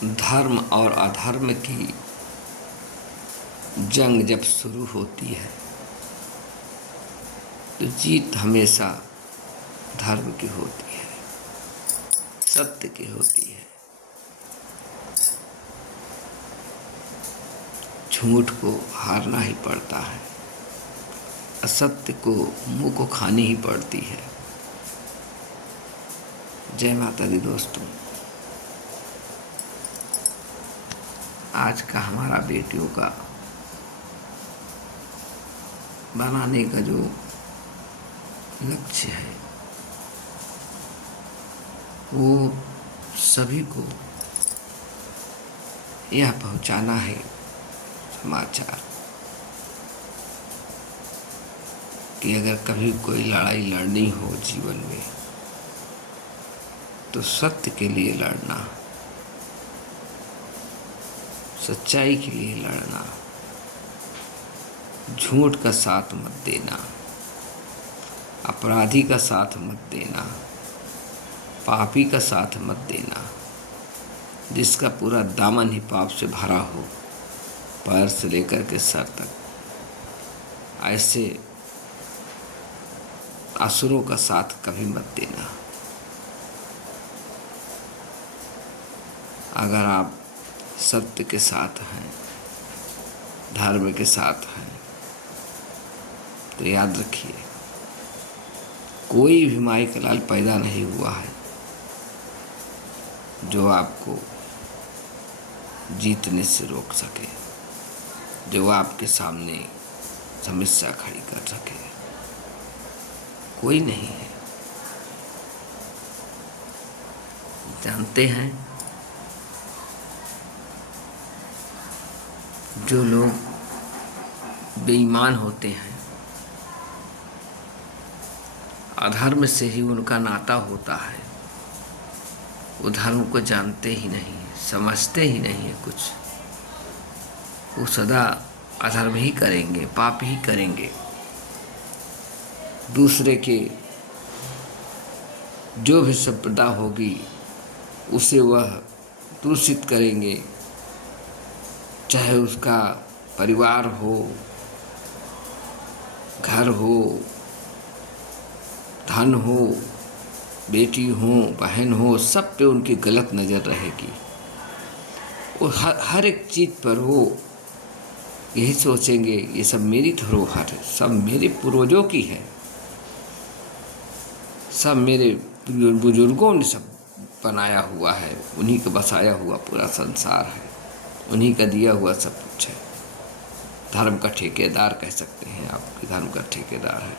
धर्म और अधर्म की जंग जब शुरू होती है तो जीत हमेशा धर्म की होती है, सत्य की होती है। झूठ को हारना ही पड़ता है, असत्य को मुंह को खानी ही पड़ती है। जय माता दी दोस्तों। आज का हमारा बेटियों का बनाने का जो लक्ष्य है वो सभी को यह पहुंचाना है समाचार कि अगर कभी कोई लड़ाई लड़नी हो जीवन में तो सत्य के लिए लड़ना, सच्चाई के लिए लड़ना, झूठ का साथ मत देना, अपराधी का साथ मत देना, पापी का साथ मत देना, जिसका पूरा दामन ही पाप से भरा हो, पैर से लेकर के सर तक। ऐसे असुरों का साथ कभी मत देना। अगर आप सत्य के साथ हैं, धर्म के साथ हैं, तो याद रखिए कोई भी माई का लाल पैदा नहीं हुआ है जो आपको जीतने से रोक सके, जो आपके सामने समस्या खड़ी कर सके। कोई नहीं है। जानते हैं, जो लोग बेईमान होते हैं, अधर्म से ही उनका नाता होता है, वो धर्म को जानते ही नहीं, समझते ही नहीं है कुछ। वो सदा अधर्म ही करेंगे, पाप ही करेंगे। दूसरे के जो भी संपदा होगी उसे वह दूषित करेंगे, चाहे उसका परिवार हो, घर हो, धन हो, बेटी हो, बहन हो, सब पे उनकी गलत नज़र रहेगी। वो हर एक चीज़ पर वो यही सोचेंगे ये सब मेरी धरोहर है, सब मेरे पूर्वजों की है, सब मेरे बुजुर्गों ने सब बनाया हुआ है, उन्हीं का बसाया हुआ पूरा संसार है, उन्हीं का दिया हुआ सब कुछ है। धर्म का ठेकेदार कह सकते हैं आप, धर्म का ठेकेदार है।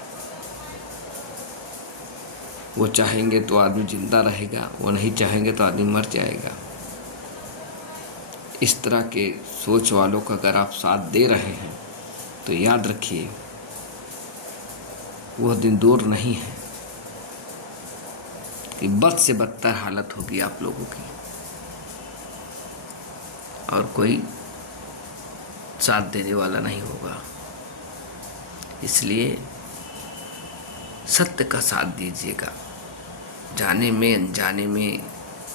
वो चाहेंगे तो आदमी जिंदा रहेगा, वो नहीं चाहेंगे तो आदमी मर जाएगा। इस तरह के सोच वालों का अगर आप साथ दे रहे हैं तो याद रखिए वह दिन दूर नहीं है कि बद से बदतर हालत होगी आप लोगों की और कोई साथ देने वाला नहीं होगा। इसलिए सत्य का साथ दीजिएगा। जाने में अनजाने में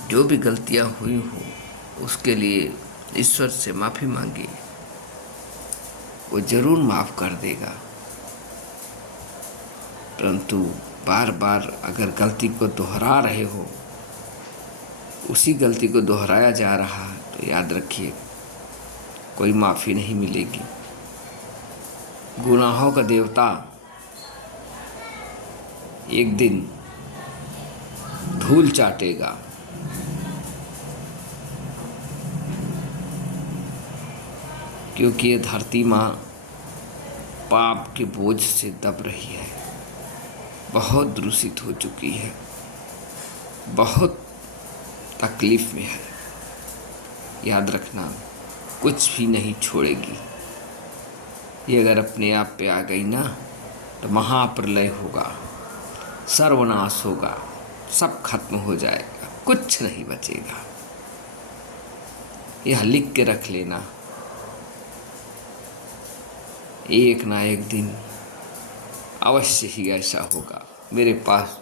जो भी गलतियां हुई हो उसके लिए ईश्वर से माफ़ी मांगिए, वो ज़रूर माफ़ कर देगा। परंतु बार बार अगर गलती को दोहरा रहे हो, उसी गलती को दोहराया जा रहा है, तो याद रखिए कोई माफ़ी नहीं मिलेगी। गुनाहों का देवता एक दिन धूल चाटेगा। क्योंकि ये धरती माँ पाप के बोझ से दब रही है, बहुत दूषित हो चुकी है, बहुत तकलीफ में है। याद रखना कुछ भी नहीं छोड़ेगी। ये अगर अपने आप पे आ गई ना तो महाप्रलय होगा, सर्वनाश होगा, सब खत्म हो जाएगा, कुछ नहीं बचेगा। यह लिख के रख लेना, एक ना एक दिन अवश्य ही ऐसा होगा। मेरे पास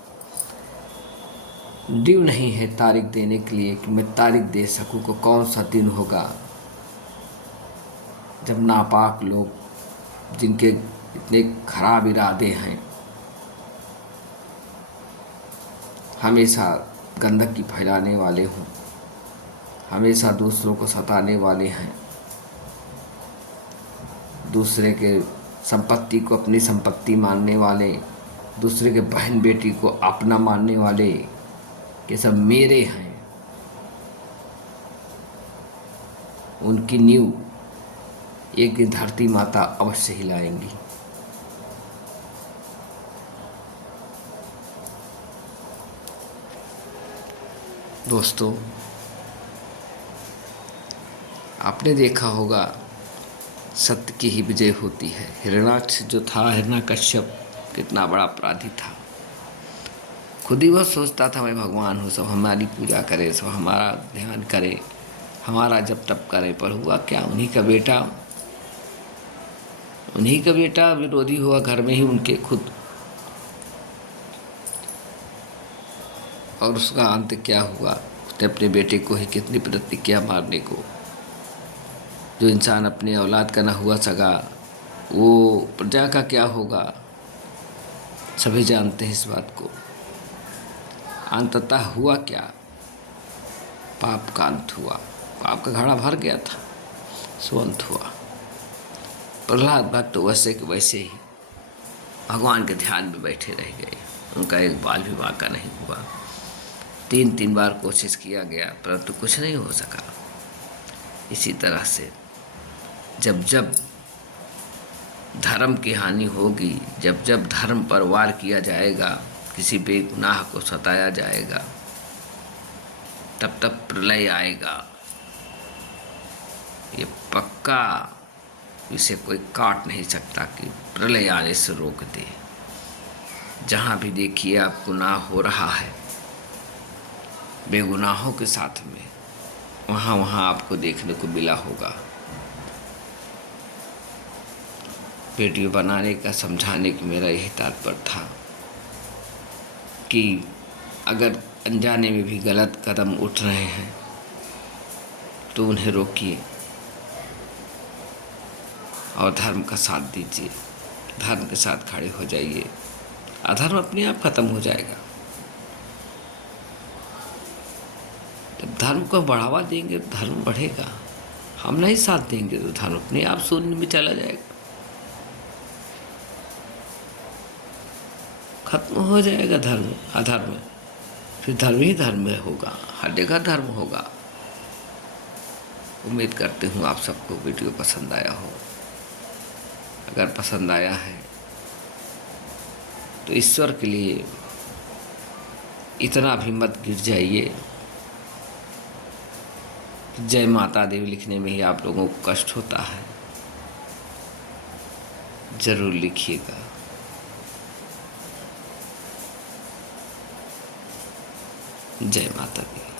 ड्यू नहीं है तारीख देने के लिए कि मैं तारीख दे सकूं कि कौन सा दिन होगा जब नापाक लोग जिनके इतने खराब इरादे हैं, हमेशा गंदगी फैलाने वाले हों, हमेशा दूसरों को सताने वाले हैं, दूसरे के संपत्ति को अपनी संपत्ति मानने वाले, दूसरे के बहन बेटी को अपना मानने वाले, कि सब मेरे हैं, उनकी नींव एक दिन धरती माता अवश्य हिलाएंगी। दोस्तों, आपने देखा होगा सत्य की ही विजय होती है। हिरण्याक्ष जो था, हिरण्यकश्यप कितना बड़ा अपराधी था। खुद ही वह सोचता था मैं भगवान हूँ, सब हमारी पूजा करे, सब हमारा ध्यान करे, हमारा जप तप करे। पर हुआ क्या, उन्हीं का बेटा विरोधी हुआ घर में ही उनके खुद। और उसका अंत क्या हुआ, उसने अपने बेटे को ही कितनी प्रयत्न किया मारने को। जो इंसान अपने औलाद का न हुआ सगा, वो प्रजा का क्या होगा, सभी जानते हैं इस बात को। अंततः हुआ क्या, पाप का अंत हुआ, पाप का घड़ा भर गया था, सो अंत हुआ। प्रहलाद भक्त वैसे के वैसे ही भगवान के ध्यान में बैठे रह गए। उनका एक बाल विवाह का नहीं हुआ। 3 बार कोशिश किया गया परंतु कुछ नहीं हो सका। इसी तरह से जब जब धर्म की हानि होगी, जब जब धर्म पर वार किया जाएगा, किसी बेगुनाह को सताया जाएगा, तब तब प्रलय आएगा। ये पक्का, इसे कोई काट नहीं सकता कि प्रलय आने से रोक दे। जहाँ भी देखिए आप गुनाह हो रहा है बेगुनाहों के साथ में, वहाँ आपको देखने को मिला होगा। वीडियो बनाने का, समझाने का मेरा यही तात्पर्य था कि अगर अनजाने में भी गलत कदम उठ रहे हैं तो उन्हें रोकिए और धर्म का साथ दीजिए, धर्म के साथ खड़े हो जाइए। अधर्म अपने आप खत्म हो जाएगा। जब धर्म को बढ़ावा देंगे तो धर्म बढ़ेगा, हम नहीं साथ देंगे तो धर्म अपने आप शून्य में चला जाएगा, खत्म हो जाएगा धर्म अधर्म। फिर धर्म ही धर्म होगा, हर जगह धर्म होगा। उम्मीद करती हूँ आप सबको वीडियो पसंद आया हो। अगर पसंद आया है तो ईश्वर के लिए इतना भी मत गिर जाइए। जय माता देवी लिखने में ही आप लोगों को कष्ट होता है। जरूर लिखिएगा। जय माता दी।